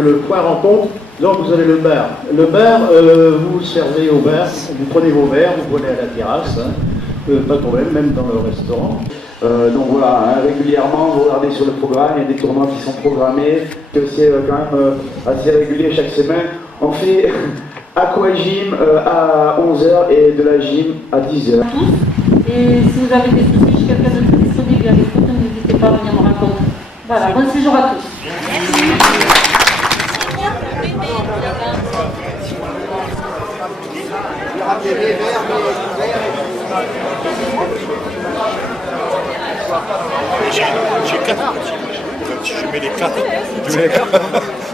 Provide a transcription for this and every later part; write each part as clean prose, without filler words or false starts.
le point rencontre, donc vous avez le bar. Le bar, vous servez au bar, vous prenez vos verres, vous prenez à la terrasse, hein, pas de problème, même dans le restaurant. Donc voilà, hein, régulièrement, vous regardez sur le programme, il y a des tournois qui sont programmés, c'est quand même assez régulier chaque semaine. On fait aquagym à 11h et de la gym à 10h. Et si vous avez des soucis, je suis quelqu'un de très disponible à l'écoute, n'hésitez pas à venir me raconter. Voilà, bon séjour à tous. J'ai 4 petits. Je mets les 4. Tu mets les 4.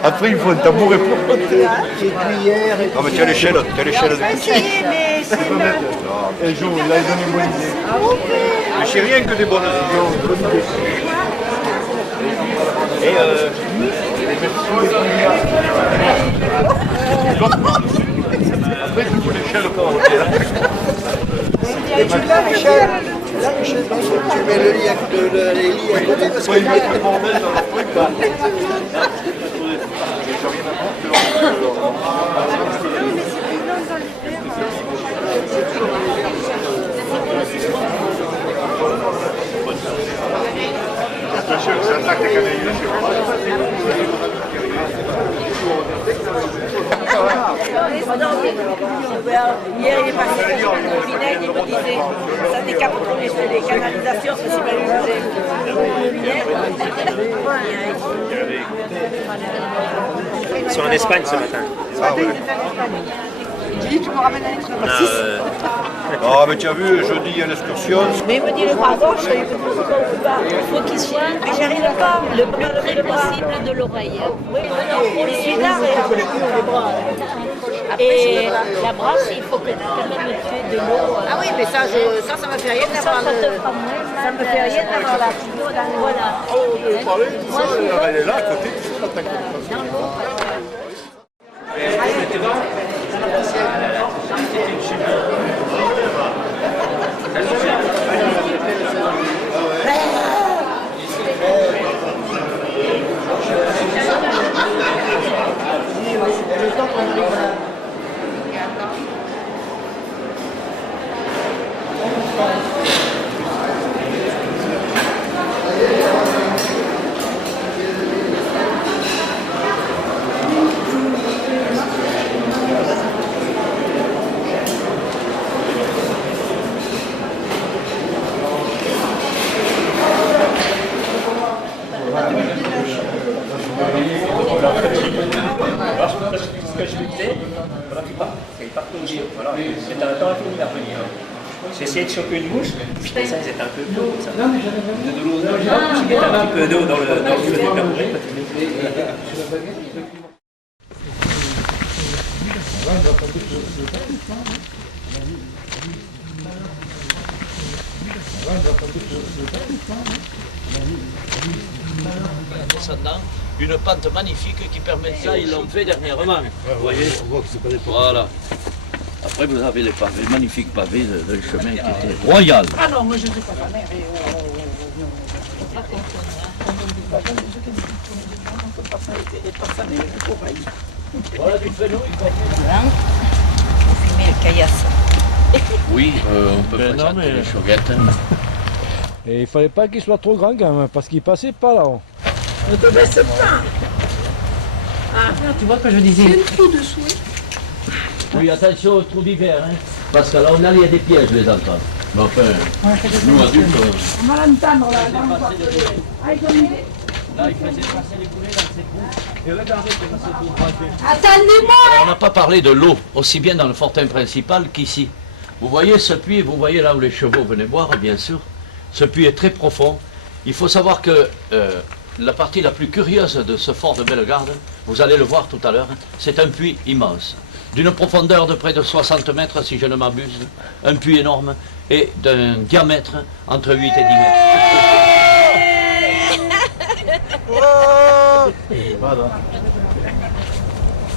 Après, il faut un tabouret pour monter. J'ai cuillère. Non, mais tu as l'échelle. Tu as l'échelle. Un jour, il a donné une bonne idée. Mais j'ai rien que des bonnes idées. Et après, il faut l'échelle pour monter. Et tu l'as, Michel? Là, Michel, tu mets le lit les lits à côté parce que... Il met le bordel dans le truc là. Hier, il est passé au vinaigre, il me disait ça décape trop les canalisations, c'est si mal Ils sont en Espagne ce matin. J'ai dit, tu me ramènes à l'être Ah, mais tu as vu, jeudi, il y a l'excursion. Mais il me dit le bras gauche, il me dit il faut qu'il soit. Mais j'arrive pas. Le plus près possible de l'oreille. Oui, je suis là, Et la brasse, il faut que quand même tu aies de l'eau. Ah oui, mais ça me fait rien d'avoir ça me fait rien d'avoir la fibre dans le... Voilà. Elle est là à côté. Ce que je lui disais, voilà, tu pars, il part au giro. Voilà, c'est un temps infini à venir. J'ai essayé de choper une mouche, putain, ça, c'était un peu d'eau. De l'eau, je mets un petit peu d'eau dans le feu du carbone. Descendant, une pente magnifique qui permet ça, ils l'ont fait dernièrement. Vous voyez, voilà. Après, vous avez les pavés, magnifiques pavés d'un chemin qui était royal. Ah non, moi je ne sais pas ma mère. Voilà du fenouil. Pour fumer le caillasse. Oui, on peut présenter les chauguettes. Et il fallait pas qu'il soit trop grand quand même, parce qu'il passait pas là-haut. Ne te baisse pas. Ah, tu vois que je disais. C'est un trou dessous. Oui, attention au trou d'hiver, hein, parce que là, il y a des pièges, les enfants. Mais enfin, nous adultes, on va l'entendre là. Là, il faisait passer les boulets dans ses trous. Et regardez comment c'est tout braqué. Attendez-moi. On n'a pas parlé de l'eau, aussi bien dans le fortin principal qu'ici. Vous voyez ce puits, vous voyez là où les chevaux venaient boire, bien sûr. Ce puits est très profond. Il faut savoir que la partie la plus curieuse de ce fort de Bellegarde, vous allez le voir tout à l'heure, c'est un puits immense. D'une profondeur de près de 60 mètres, si je ne m'abuse. Un puits énorme et d'un diamètre entre 8 et 10 mètres.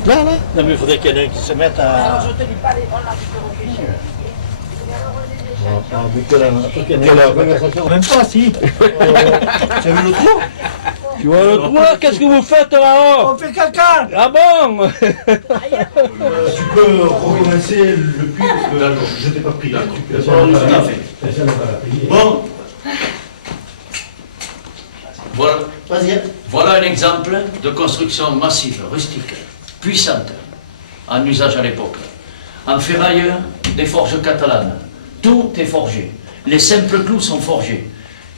Là, là. Non mais il faudrait qu'il y en ait qui se mette à... Alors je te dis pas les bonnes là, Même pas, si. Tu as vu le trou? Tu vois le trou là? Qu'est-ce que vous faites là-haut? On fait caca. Ah bon? Tu peux recommencer le puits parce que je t'ai pas pris. Bon. Voilà un exemple de construction massive, rustique, puissante, en usage à l'époque. En ferraille, des forges catalanes. Tout est forgé. Les simples clous sont forgés.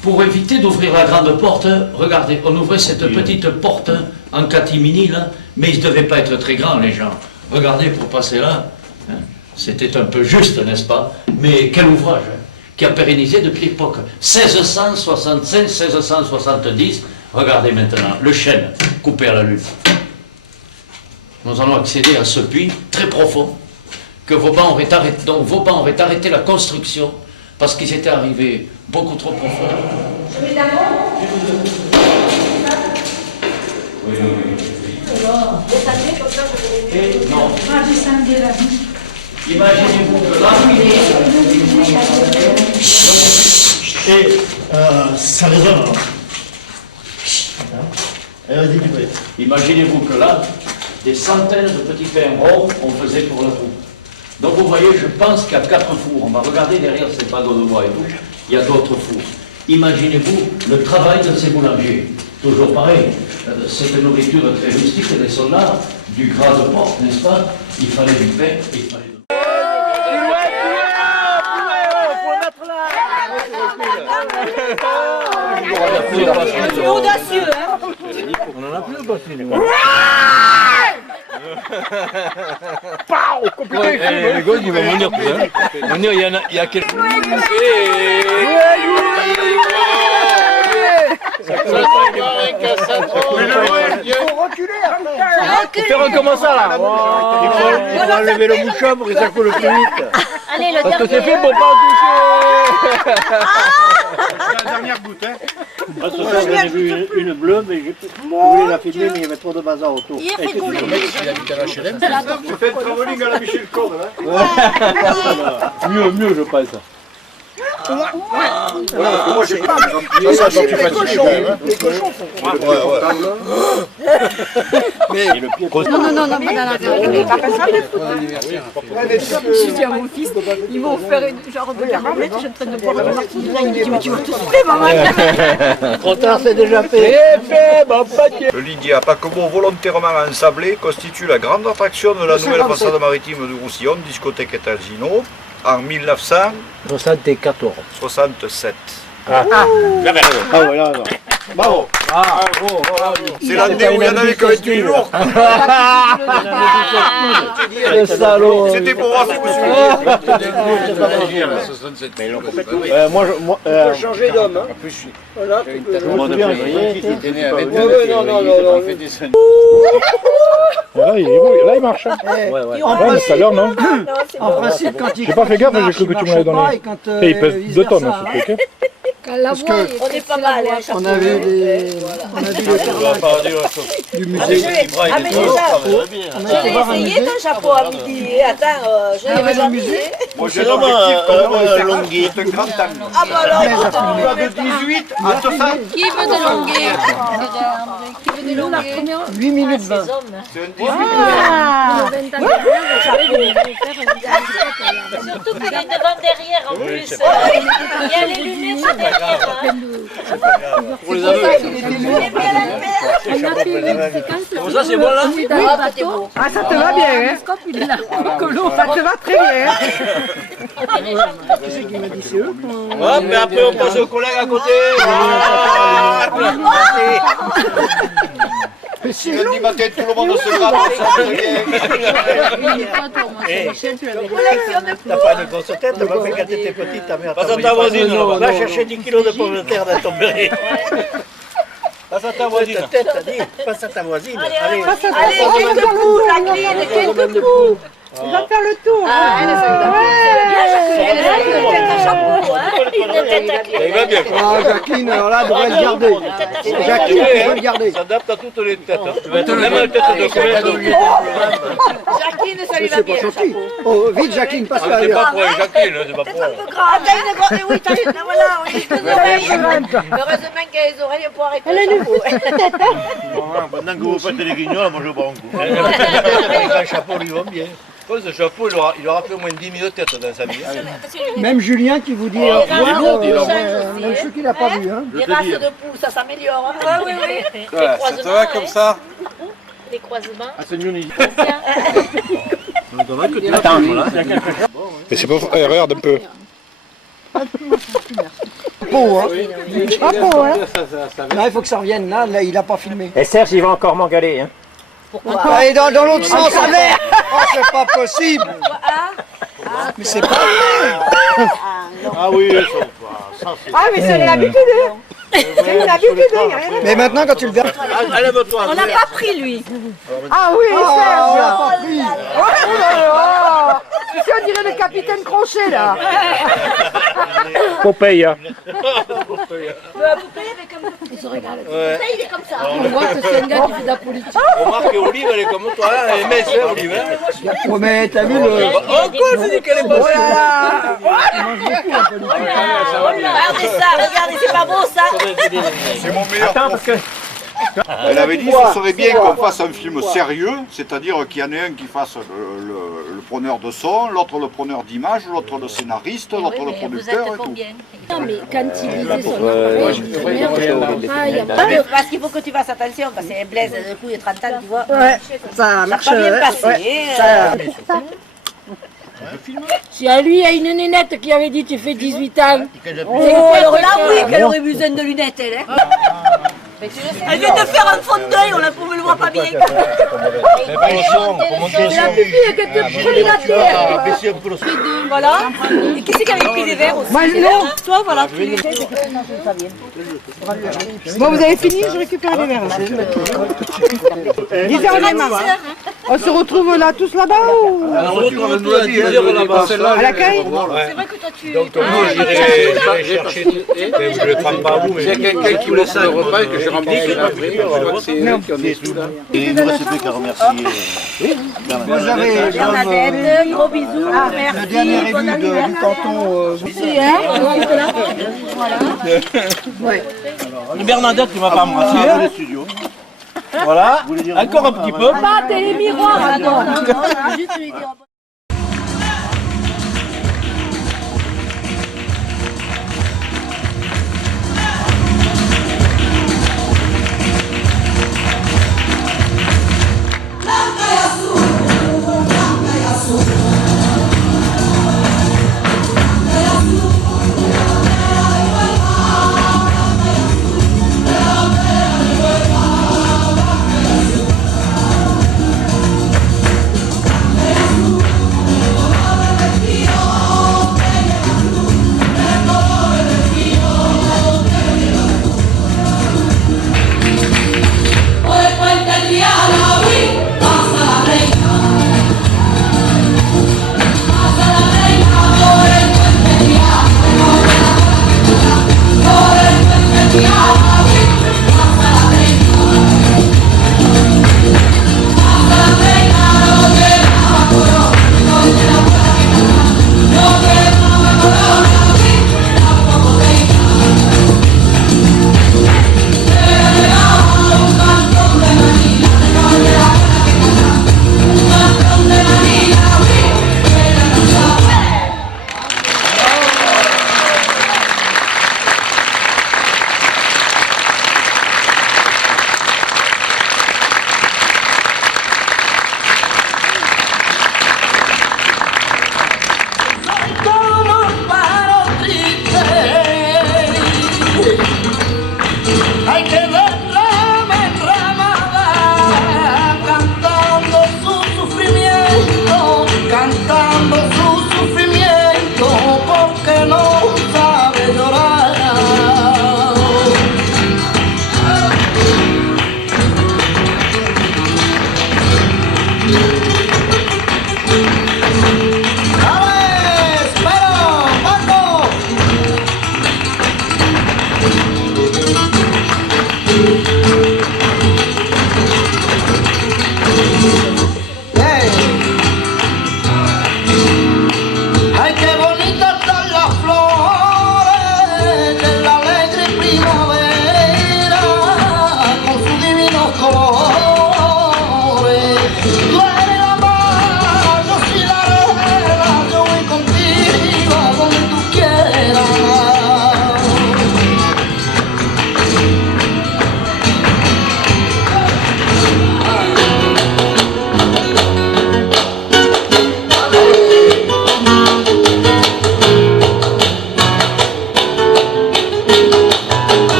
Pour éviter d'ouvrir la grande porte, regardez, on ouvrait cette petite porte en catimini, là, mais ils ne devaient pas être très grands, les gens. Regardez, pour passer là, hein, c'était un peu juste, n'est-ce pas? Mais quel ouvrage, hein, qui a pérennisé depuis l'époque 1665-1670. Regardez maintenant, le chêne coupé à la lune. Nous allons accéder à ce puits très profond, que Vauban aurait arrêté, dont Vauban aurait arrêté la construction, parce qu'ils étaient arrivés beaucoup trop profond. Je mets d'abord. Oui. Descendez comme ça, je vais les mettre. Non. Imaginez-vous que là, Et ça résonne alors. imaginez-vous que là, des centaines de petits pains ronds, on faisait pour la troupe. Donc vous voyez, je pense qu'il y a 4 fours. On va regarder derrière ces fagots de bois et tout. Il y a d'autres fours. Imaginez-vous le travail de ces boulangers. Toujours pareil, cette nourriture très rustique des soldats, du gras de porc, n'est-ce pas? Il fallait du pain, il fallait de... C'est audacieux, hein? On en a plus pas fini. Les gars, ils vont venir plus. Venir, il y a quelques. Faire recommencer ça là. Il faut enlever le bouchon pour que ça coule plus vite. Allez, le Parce que c'est dernier. fait pour pas toucher. C'est la dernière goutte, hein. Moi, ce soir, j'en ai vu une bleue, mais je voulais la filmer, mais il y avait trop de bazar autour. Il a fait couler. Tu fais le travelling à la Michel Côme, hein. Mieux, je pense. Moi, j'ai pas. Ça, tu fais Les cochons font. Et le pied. Je dis à mon fils, ils vont faire une genre de 40 mètres, je suis en train de boire le martini. Il me dit, mais tu vas tout souffler, maman. Trop tard, c'est déjà fait. Le Lydia, paquebot volontairement ensablé, constitue la grande attraction de la nouvelle façade maritime de Roussillon, discothèque et casino, en 1977. Ah voilà. Bravo. C'est l'année où il y en avait que 28 jours. Le salaud. C'était pour voir si vous suivez. Moi, Tu peux changer d'homme, hein. Voilà, tu peux. je me souviens, là, il marche. En Ouais, tout à l'heure, non? principe, quand il J'ai pas fait gaffe, j'ai cru que tu me l'avais donné. Et il pèse 2 tonnes, ce truc. Parce que On est pas mal, hein, on a vu le du musée. Ah, mais déjà, je l'ai essayé ton chapeau à midi. Attends, je l'ai déjà musée. Moi, j'ai l'objectif comme Longuet. C'est un grand angle. Ah, bah alors, écoute, Tu vas de 18 à 60. Qui veut de longuer? Qui veut de longuer? 8 minutes 20. C'est un 18. Surtout qu'il est devant derrière en plus. Il y a les lunettes derrière. Pour les aveugles. Bon, ça c'est bon là? Ah, ça te va bien, hein? Ça te va très bien. Ouais, mais après on passe au collègue à côté. Si lundi matin tout le monde se gratte, T'as pas de grosse tête, t'as pas fait quand t'étais petite, ta mère. Passe à ta voisine. Va chercher 10 kilos de pommes de terre dans ton béret. Passe à ta voisine. Ta tête, t'as dit, passe à ta voisine. Allez, Allez, quelques coups, la clé, quelques coups. Il va faire le tour. Elle a une tête à chapeau, hein. Une tête à Il va bien. Ah, Jacqueline, alors là, devrait le garder. Jacqueline, tu peux le garder. Ça s'adapte à toutes les têtes. Même la tête de Jacqueline. Jacqueline, ça lui va C'est bien. pas gentil. Oh, vite, Jacqueline, passe-la C'est pas ailleurs. pour Jacqueline, c'est pas pour elle. Ah, t'as une grosse... Oui, t'as une... Voilà, on est deux oreilles. Heureusement qu'elle a les oreilles pour arrêter le chapeau. Maintenant que vous faites les guignols, moi je prends un coup. Avec un chapeau, lui va bien. Ce chapeau, il aura fait au moins 10 000 têtes dans sa vie. Même Julien qui vous dit Et au les revoir, races de poules même changent ceux qui l'a pas vu. Hein. Les races de poules, ça s'améliore. Oui, oui. Les Ça croisements, te va comme ça? Les croisements. Ah, c'est mieux, Attends, voilà. mais c'est pas regarde un peu. Beau, hein. Pas beau, hein. Là, il faut que ça revienne. Là, il a pas filmé. Et Serge, il va encore m'engueuler. Hein. Ah, et dans l'autre sens, sa mère. Oh, c'est pas possible. Mais c'est pas vrai. Ah oui, Ah, mais c'est l'habitude. C'est une habitude, il n'y a rien à Mais maintenant, quand tu le verras. Lève-toi. On l'a pas pris, lui. Ah oui, Ah, on l'a Serge. pas pris. Oh là là. Tu sais, on dirait le capitaine Crochet, là. Popeye. Il se regarde. Ça, il est comme ça. On voit que c'est un gars qui fait de la politique. Remarque, Olive, elle est comme toi, hein, elle est mince, hein, Olive. Hein. Oh, mais t'as vu le. Oh, quoi, tu dis qu'elle est pas Oh là là. Regardez ça, regardez, c'est pas beau, ça. C'est mon meilleur Attends, parce que... Elle avait dit que ce serait bien qu'on fasse un film sérieux, c'est-à-dire qu'il y en ait un qui fasse le preneur de son, l'autre le preneur d'image, l'autre le scénariste, l'autre le producteur et tout. Non, mais quand il lisait son nom, parce qu'il faut que tu fasses attention, parce que c'est Blaise, du coup, il y a 30 ans, tu vois. Ouais, ça Ça marche. n'a pas bien ouais, passé. ouais, ça- Si à lui, il y a une nénette qui avait dit tu fais 18 ans. Oh, alors là, oui, qu'elle aurait besoin de lunettes, elle. Hein. Elle vient de faire un fond d'œil, on ne le voit pas bien. La pupille était préliminaire. Voilà. Et qui c'est qui avait pris des verres aussi? Moi, non. Toi, voilà. Bon, vous avez fini, je récupère les verres. 10h, maman. On se retrouve là, tous là-bas ou On se retrouve à 10h là-bas. à l'accueil? C'est vrai que toi, tu... Donc moi j'irai chercher, je ne le prends pas à vous, mais il y a quelqu'un qui voulait ça le repas que j'ai rempli, je crois que c'est eux qui ont des sous là. Et il ne me reste plus qu'à remercier Vous avez Bernadette, gros bisous, le dernier élu du canton. Bernadette qui m'a pas embrassé dans les studios. Voilà, encore un petit peu. Pas les miroirs, attends. Juste lui dire...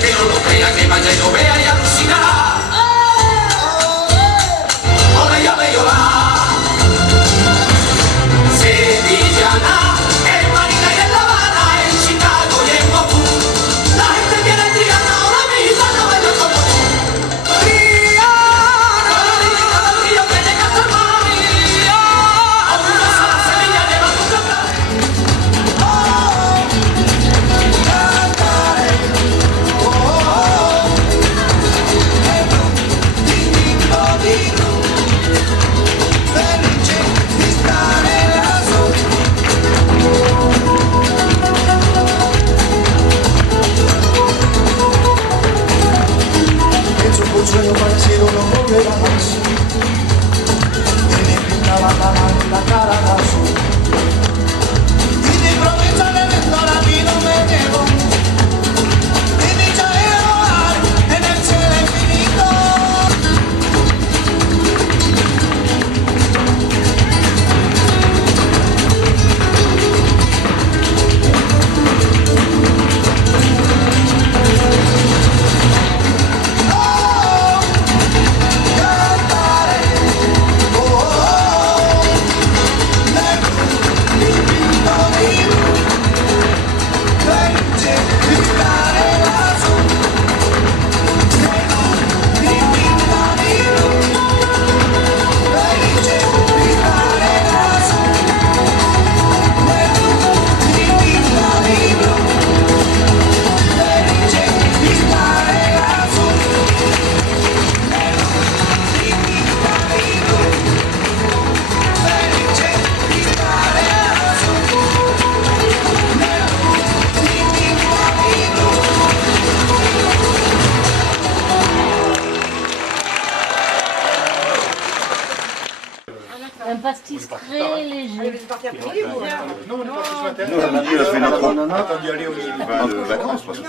que no lo crea, que vaya y lo vea y alucinará. Ole, ya me llorar. Sevillana, en Manila y en La Habana, en Chicago y en Moscú. La gente viene triana, ahora mismo no baila como tú. Triana, cada río que llega hasta el mar. A una sola Sevilla lleva tu cantar. Un sueño parecido no volverá más. Y me pintaba la mano y la cara de azul. Y de promesa de vendor a mí no me llegó. Y mi chaero volar en el cielo infinito. Un pastis très léger. Non, on a fait notre d'y aller au de vacances parce que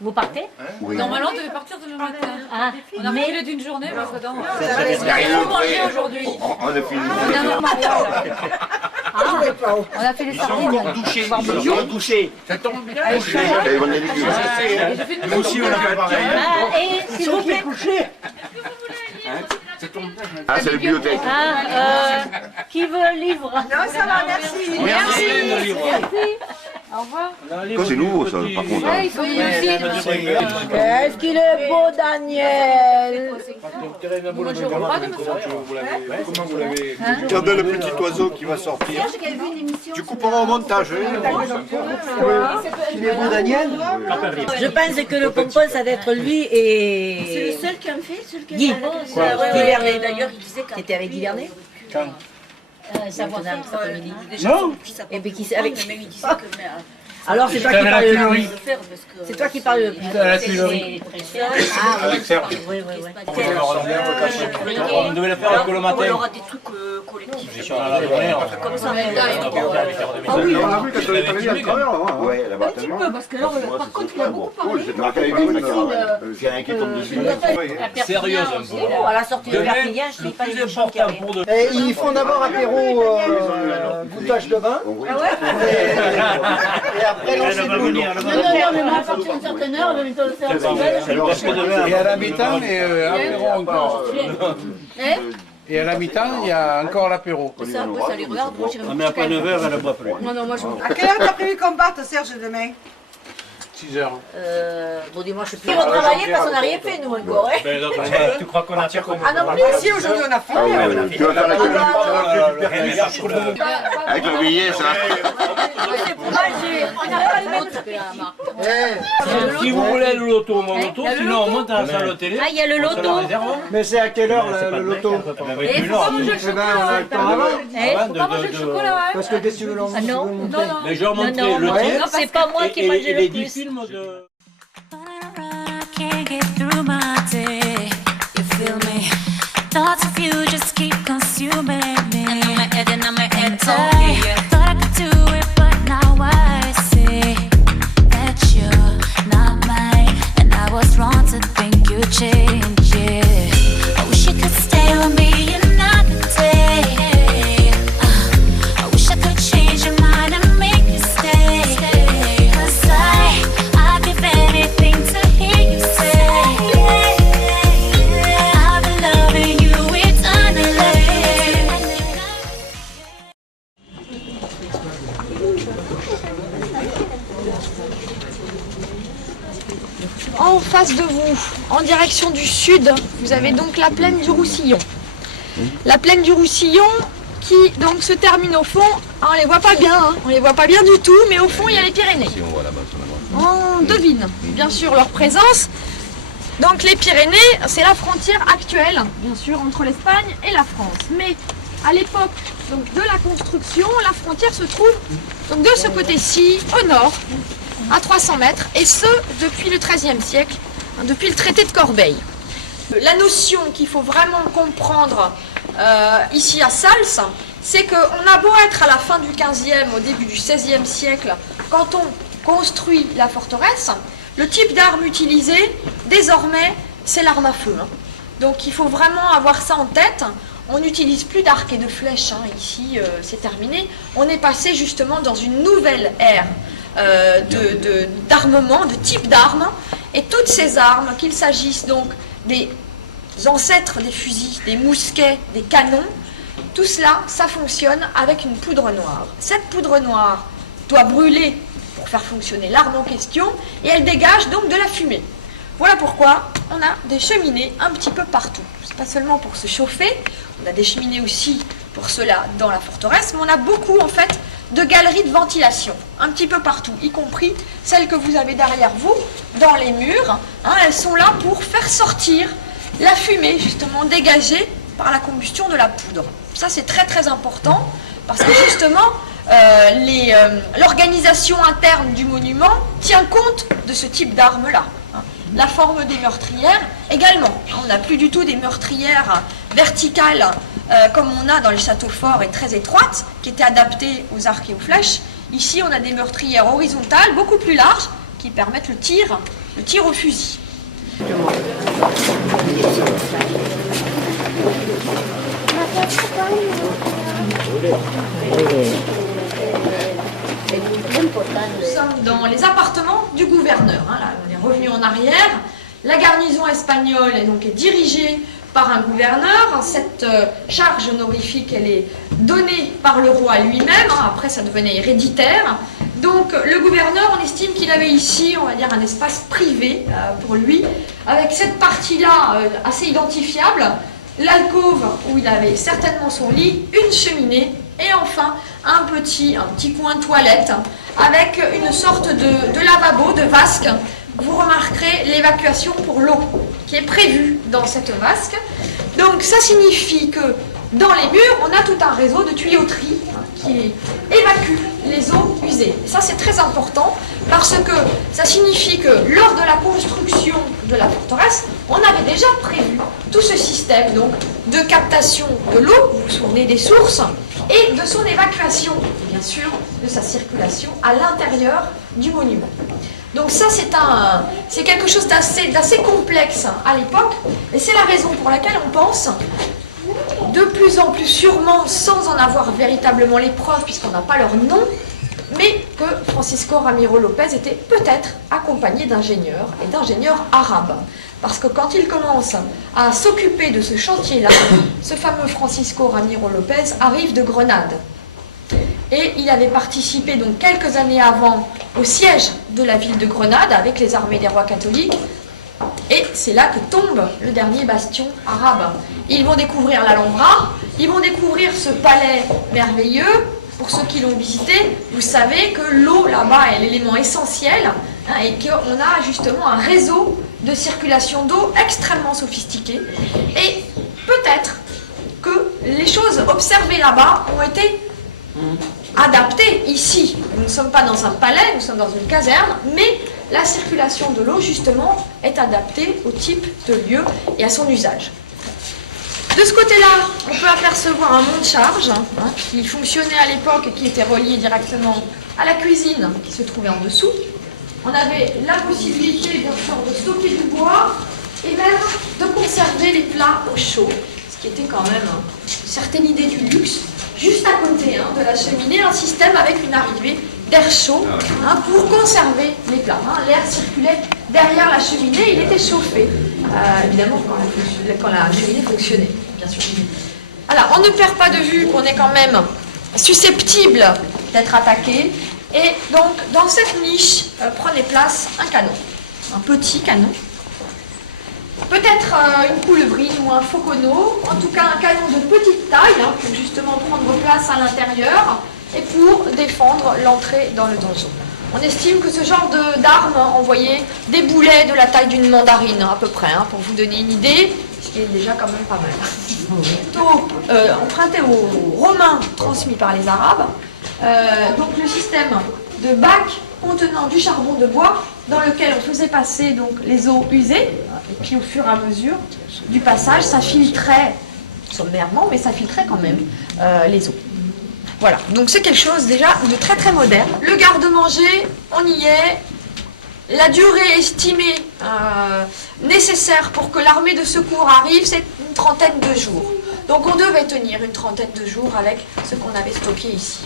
Vous partez? Normalement, on devait partir demain matin. Ah, On a mais reculé d'une journée parce que dans... on On mangeait aujourd'hui. a fait On a fait les sardines. Ils ont douché. Ça tombe bien. Nous aussi, on a fait pareil. et s'il vous plaît. Ah, c'est la bibliothèque. Qui veut un livre? Non, ça va, merci. Merci. Au revoir. C'est nouveau ça, par contre. Ouais, il faut y aller aussi. Qu'est-ce qu'il est beau, Daniel. Moi, je reprends de me Comment vous l'avez regardez le petit oiseau qui va sortir. Tu couperas au montage. Il est beau, Daniel. Je pense que le pompon, ça doit être lui et... C'est le seul qui en fait, celui qui Guy. Guy Vernet, d'ailleurs, il disait quand t'étais avec Guy Vernet. Savoir-faire cet après-midi. Non. Et puis qui c'est avec... Même il disait que... Alors c'est toi qui parles le plus. C'est toi qui parles le plus. À la Tuilerie. Ah Avec Serge. oui, oui, oui. On devait la faire avec le matin. Il y aura des trucs collectifs. Comme ça. Ah oui, on a vu quand on est arrivé à travers là. Ouais, là-bas. Un petit peu, parce que là, par contre, il a beaucoup parlé. J'ai un qui tombe dessus. Sérieuse un peu. Oh, à la sortie de Perpignan, je ne sais pas Plus les gens qui important avaient. pour de... Et ils font d'abord apéro goûtage de vin. Et après lancer de l'eau. Non, mais moi, à partir d'une certaine heure, je vais te le faire. Et à la mi-temps, apéro encore. Et à la mi-temps, il y a encore l'apéro. Ça, après, ça les regarde. Moi, j'irai Mais après 9h, elle ne boit plus. Non, non, moi, je... À quelle heure t'as prévu qu'on parte, Serge, demain? 6h. Bon, dis-moi, je sais plus. On travaillait parce qu'on n'a rien fait, nous, encore. Hein. Tu crois qu'on a tiré comme Ah non, mais si, aujourd'hui on a fait. Tu vas faire la queue avec le billet, ça. C'est pour manger. On n'a pas le même. Si vous voulez le loto, on va au loto. Sinon, on monte à la salle de télé. Ah, il y a le loto. Mais c'est à quelle heure le loto? Il faut pas manger le chocolat. Faut pas manger le chocolat, hein. Parce que qu'est-ce que tu veux leur montrer? Non, non. Mais je vais montrer Non, le tien. c'est pas moi qui mangeais les le 10 plus. films de... Can't get through my day. You feel me? Thoughts of you just keep consuming me. And on my head, and on my head. I thought I could do it, but now I see that you're not mine. And I was wrong to think you changed. Yeah. I wish you could stay with me another day. I wish I could change your mind and make you stay. 'Cause I give it. en face de vous, en direction du sud, vous avez donc la plaine du Roussillon. La plaine du Roussillon qui donc se termine au fond, on les voit pas bien, hein, on les voit pas bien du tout, mais au fond il y a les Pyrénées. On devine bien sûr leur présence. Donc les Pyrénées, c'est la frontière actuelle, bien sûr, entre l'Espagne et la France. Mais à l'époque donc, de la construction, la frontière se trouve donc, de ce côté-ci, au nord, à 300 mètres, et ce, depuis le XIIIe siècle, hein, depuis le traité de Corbeil. La notion qu'il faut vraiment comprendre ici à Sals, c'est qu'on a beau être à la fin du XVe, au début du XVIe siècle, quand on construit la forteresse, le type d'arme utilisée, désormais, c'est l'arme à feu. Hein. Donc il faut vraiment avoir ça en tête. On n'utilise plus d'arcs et de flèches, hein. Ici c'est terminé. On est passé justement dans une nouvelle ère d'armement, de type d'armes. Et toutes ces armes, qu'il s'agisse donc des ancêtres des fusils, des mousquets, des canons, tout cela, ça fonctionne avec une poudre noire. Cette poudre noire doit brûler pour faire fonctionner l'arme en question, et elle dégage donc de la fumée. Voilà pourquoi on a des cheminées un petit peu partout. C'est pas seulement pour se chauffer, on a des cheminées aussi pour cela dans la forteresse, mais on a beaucoup en fait de galeries de ventilation, un petit peu partout, y compris celles que vous avez derrière vous, dans les murs. Hein, elles sont là pour faire sortir la fumée justement dégagée par la combustion de la poudre. Ça c'est très très important, parce que justement l'organisation interne du monument tient compte de ce type d'armes-là. La forme des meurtrières également. On n'a plus du tout des meurtrières verticales comme on a dans les châteaux forts et très étroites, qui étaient adaptées aux arcs et aux flèches. Ici, on a des meurtrières horizontales, beaucoup plus larges, qui permettent le tir au fusil. Nous sommes dans les appartements du gouverneur. Hein, là, on est revenu en arrière. La garnison espagnole est donc dirigée par un gouverneur. Cette charge honorifique, elle est donnée par le roi lui-même. Hein, après, ça devenait héréditaire. Donc, le gouverneur, on estime qu'il avait ici, on va dire, un espace privé pour lui, avec cette partie-là assez identifiable. L'alcôve où il avait certainement son lit, une cheminée et enfin un petit coin toilette avec une sorte de lavabo, de vasque. Vous remarquerez l'évacuation pour l'eau qui est prévue dans cette vasque. Donc ça signifie que dans les murs, on a tout un réseau de tuyauterie qui évacue les eaux usées. Et ça c'est très important parce que ça signifie que lors de la construction de la forteresse, on avait déjà prévu tout ce système donc, de captation de l'eau, vous vous souvenez des sources, et de son évacuation, et bien sûr de sa circulation à l'intérieur du monument. Donc ça c'est quelque chose d'assez complexe à l'époque, et c'est la raison pour laquelle on pense de plus en plus sûrement, sans en avoir véritablement les preuves puisqu'on n'a pas leur nom, mais que Francisco Ramiro López était peut-être accompagné d'ingénieurs et d'ingénieurs arabes. Parce que quand il commence à s'occuper de ce chantier-là, ce fameux Francisco Ramiro López arrive de Grenade. Et il avait participé donc quelques années avant au siège de la ville de Grenade avec les armées des rois catholiques. Et c'est là que tombe le dernier bastion arabe. Ils vont découvrir l'Alhambra, ils vont découvrir ce palais merveilleux. Pour ceux qui l'ont visité, vous savez que l'eau là-bas est l'élément essentiel hein, et qu'on a justement un réseau de circulation d'eau extrêmement sophistiqué. Et peut-être que les choses observées là-bas ont été adaptées ici. Nous ne sommes pas dans un palais, nous sommes dans une caserne, mais la circulation de l'eau, justement, est adaptée au type de lieu et à son usage. De ce côté-là, on peut apercevoir un monte-charge qui fonctionnait à l'époque et qui était relié directement à la cuisine qui se trouvait en dessous. On avait la possibilité, bien sûr, de stocker du bois et même de conserver les plats au chaud, ce qui était quand même une certaine idée du luxe. Juste à côté de la cheminée, un système avec une arrivée d'air chaud pour conserver les plats. L'air circulait derrière la cheminée, il était chauffé, évidemment quand la cheminée fonctionnait, bien sûr. Alors, on ne perd pas de vue qu'on est quand même susceptible d'être attaqué, et donc dans cette niche prenait place un canon. un petit canon. Peut-être une coulevrine ou un fauconneau, en tout cas un canon de petite taille, hein, pour justement prendre place à l'intérieur et pour défendre l'entrée dans le donjon. On estime que ce genre d'arme envoyait des boulets de la taille d'une mandarine à peu près, hein, pour vous donner une idée, ce qui est déjà quand même pas mal. Plutôt emprunté aux Romains, transmis par les Arabes. Donc le système de bac contenant du charbon de bois dans lequel on faisait passer donc les eaux usées, et puis au fur et à mesure du passage, ça filtrait, sommairement, mais ça filtrait quand même les eaux. Voilà, donc c'est quelque chose déjà de très très moderne. Le garde-manger, on y est. La durée estimée nécessaire pour que l'armée de secours arrive, c'est une trentaine de jours. Donc on devait tenir une trentaine de jours avec ce qu'on avait stocké ici.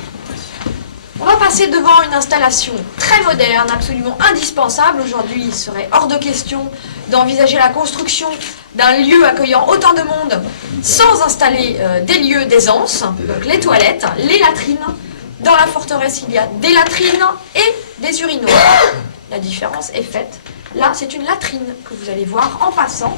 On va passer devant une installation très moderne, absolument indispensable. Aujourd'hui, il serait hors de question d'envisager la construction d'un lieu accueillant autant de monde sans installer des lieux d'aisance, donc les toilettes, les latrines. Dans la forteresse, il y a des latrines et des urinoirs. La différence est faite. Là, c'est une latrine que vous allez voir en passant.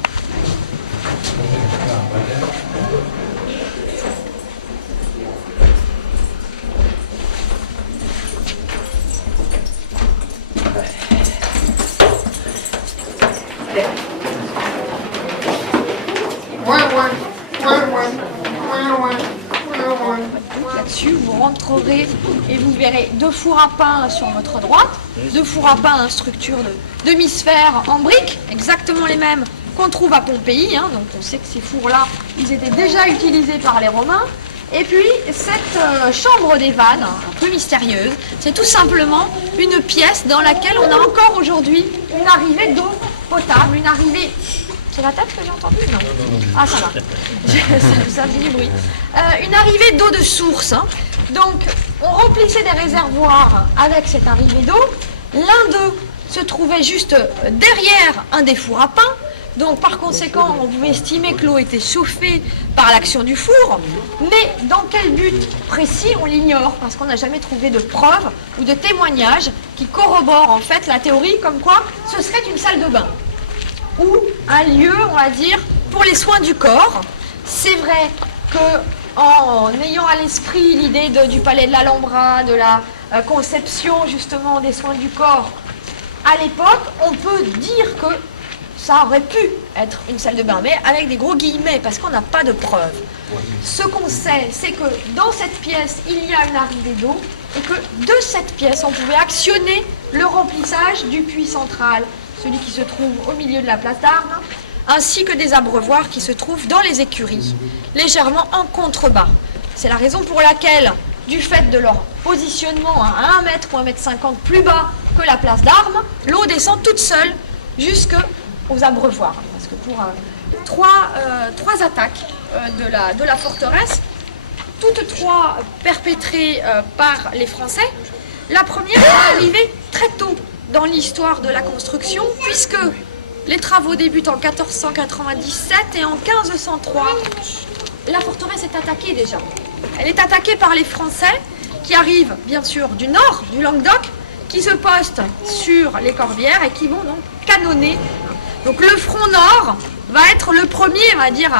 Là-dessus, vous rentrerez et vous verrez deux fours à pain sur votre droite, deux fours à pain en structure de demi-sphère en briques, exactement les mêmes qu'on trouve à Pompéi, hein, donc on sait que ces fours-là, ils étaient déjà utilisés par les Romains. Et puis, cette chambre des vannes, un peu mystérieuse, c'est tout simplement une pièce dans laquelle on a encore aujourd'hui une arrivée d'eau potable, une arrivée... C'est la tête que j'ai entendue? Non. Ah, ça va. Ça fait du bruit. Une arrivée d'eau de source. Hein. Donc, on remplissait des réservoirs avec cette arrivée d'eau. L'un d'eux se trouvait juste derrière un des fours à pain. Donc, par conséquent, on pouvait estimer que l'eau était chauffée par l'action du four. Mais dans quel but précis, on l'ignore, parce qu'on n'a jamais trouvé de preuves ou de témoignages qui corroborent en fait la théorie comme quoi ce serait une salle de bain. Ou un lieu, on va dire, pour les soins du corps. C'est vrai qu'en ayant à l'esprit l'idée du palais de l'Alhambra, de la conception justement des soins du corps, à l'époque, on peut dire que ça aurait pu être une salle de bain, mais avec des gros guillemets, parce qu'on n'a pas de preuves. Ce qu'on sait, c'est que dans cette pièce, il y a une arrivée d'eau, et que de cette pièce, on pouvait actionner le remplissage du puits central, celui qui se trouve au milieu de la place d'Armes, ainsi que des abreuvoirs qui se trouvent dans les écuries, légèrement en contrebas. C'est la raison pour laquelle, du fait de leur positionnement à 1 mètre ou 1,50 m plus bas que la place d'Armes, l'eau descend toute seule jusqu'aux abreuvoirs. Parce que pour trois attaques de la forteresse, toutes trois perpétrées par les Français, la première est arrivée très tôt dans l'histoire de la construction, puisque les travaux débutent en 1497 et en 1503, la forteresse est attaquée déjà. Elle est attaquée par les Français qui arrivent bien sûr du nord, du Languedoc, qui se postent sur les Corbières et qui vont donc canonner. Donc le front nord va être le premier, on va dire,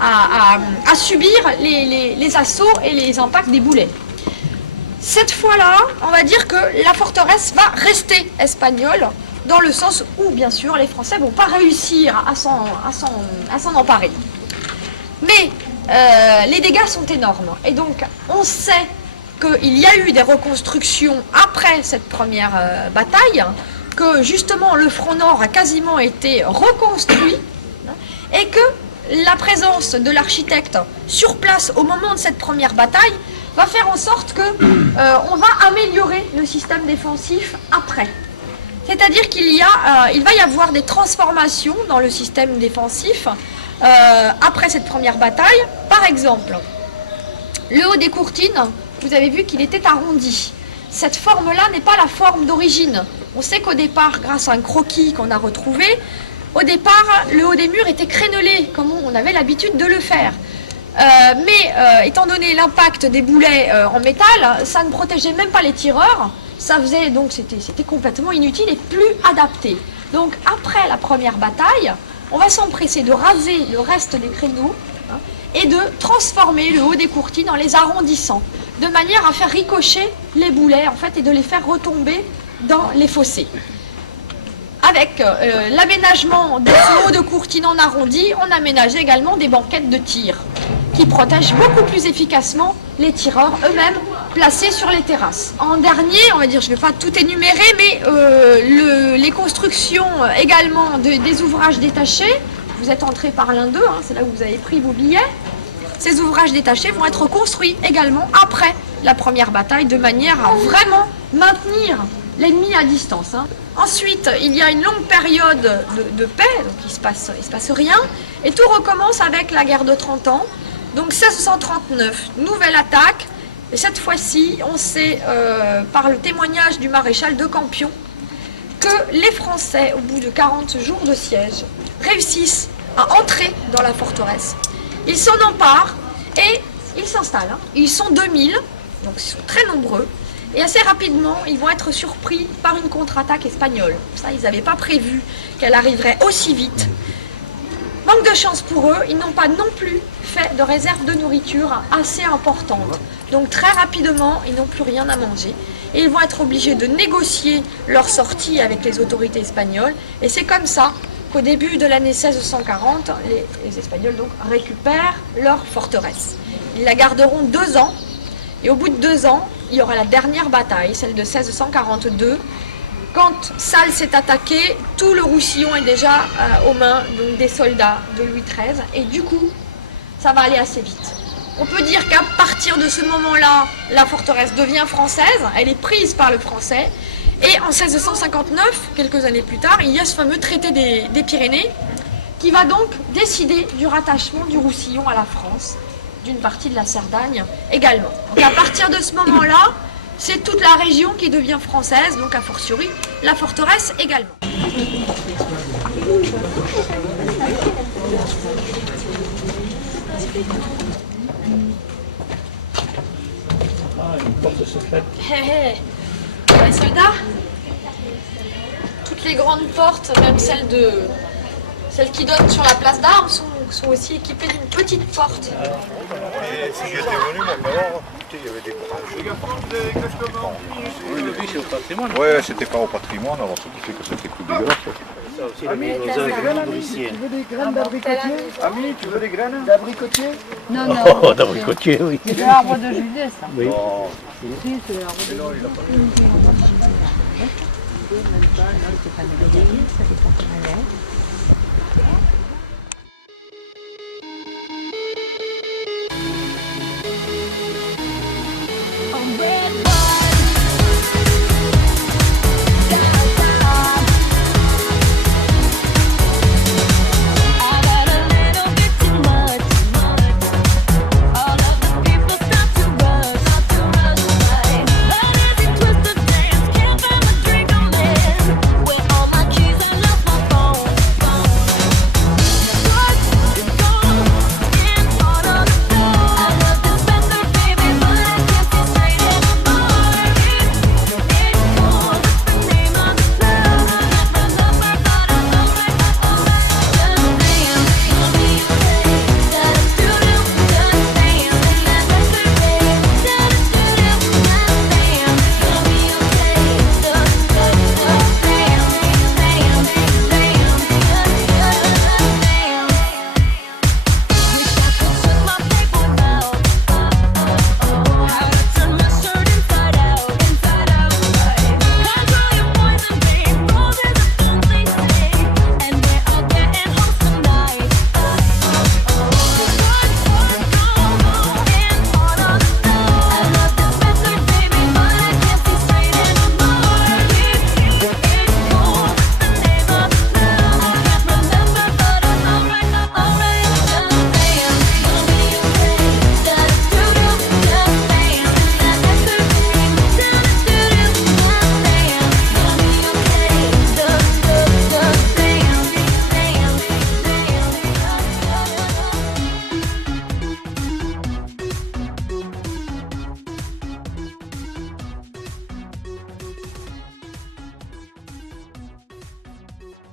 à subir les assauts et les impacts des boulets. Cette fois-là, on va dire que la forteresse va rester espagnole, dans le sens où, bien sûr, les Français ne vont pas réussir à s'en emparer. Mais les dégâts sont énormes. Et donc, on sait qu'il y a eu des reconstructions après cette première bataille, que justement le front nord a quasiment été reconstruit, et que la présence de l'architecte sur place au moment de cette première bataille va faire en sorte qu'on va améliorer le système défensif après. C'est-à-dire qu'il va y avoir des transformations dans le système défensif après cette première bataille. Par exemple, le haut des courtines, vous avez vu qu'il était arrondi. Cette forme-là n'est pas la forme d'origine. On sait qu'au départ, grâce à un croquis qu'on a retrouvé, au départ, le haut des murs était crénelé, comme on avait l'habitude de le faire. Mais étant donné l'impact des boulets en métal, ça ne protégeait même pas les tireurs. Ça faisait donc c'était complètement inutile et plus adapté. Donc après la première bataille, on va s'empresser de raser le reste des créneaux hein, et de transformer le haut des courtines en les arrondissant, de manière à faire ricocher les boulets en fait et de les faire retomber dans les fossés. Avec l'aménagement de ce haut de courtine en arrondi, on aménageait également des banquettes de tir qui protègent beaucoup plus efficacement les tireurs eux-mêmes placés sur les terrasses. En dernier, on va dire, je ne vais pas tout énumérer, mais les constructions également des ouvrages détachés, vous êtes entré par l'un d'eux, hein, c'est là où vous avez pris vos billets, ces ouvrages détachés vont être construits également après la première bataille de manière à vraiment maintenir l'ennemi à distance. Hein. Ensuite, il y a une longue période de paix, donc il se passe rien, et tout recommence avec la guerre de 30 ans. Donc 1639, nouvelle attaque, et cette fois-ci, on sait par le témoignage du maréchal de Campion que les Français, au bout de 40 jours de siège, réussissent à entrer dans la forteresse. Ils s'en emparent et ils s'installent. Hein. Ils sont 2000, donc ils sont très nombreux. Et assez rapidement, ils vont être surpris par une contre-attaque espagnole. Ça, ils n'avaient pas prévu qu'elle arriverait aussi vite. Manque de chance pour eux, ils n'ont pas non plus fait de réserve de nourriture assez importante. Donc très rapidement, ils n'ont plus rien à manger. Et ils vont être obligés de négocier leur sortie avec les autorités espagnoles. Et c'est comme ça qu'au début de l'année 1640, les Espagnols donc récupèrent leur forteresse. Ils la garderont 2 ans. Et au bout de 2 ans, il y aura la dernière bataille, celle de 1642. Quand Salles s'est attaqué, tout le Roussillon est déjà aux mains donc, des soldats de Louis XIII. Et du coup, ça va aller assez vite. On peut dire qu'à partir de ce moment-là, la forteresse devient française. Elle est prise par le français. Et en 1659, quelques années plus tard, il y a ce fameux traité des Pyrénées qui va donc décider du rattachement du Roussillon à la France, d'une partie de la Cerdagne également. Et à partir de ce moment-là, c'est toute la région qui devient française, donc a fortiori la forteresse également. Une porte secrète. Les soldats, toutes les grandes portes, même celles qui donnent sur la place d'armes, sont aussi équipées d'une petite porte. Et si j'étais venu, alors, il y avait des Oui, c'est au patrimoine. Ouais, c'était pas au patrimoine, alors ce qui fait que c'était plus dégueulasse. Ça aussi, les nourriciers. Tu veux des graines d'abricotier? Ami, tu veux des graines D'abricotier? Non, non. Oh, d'abricotier, oui. C'est l'arbre de Judée, ça. Oui. Si, c'est l'arbre de Judée.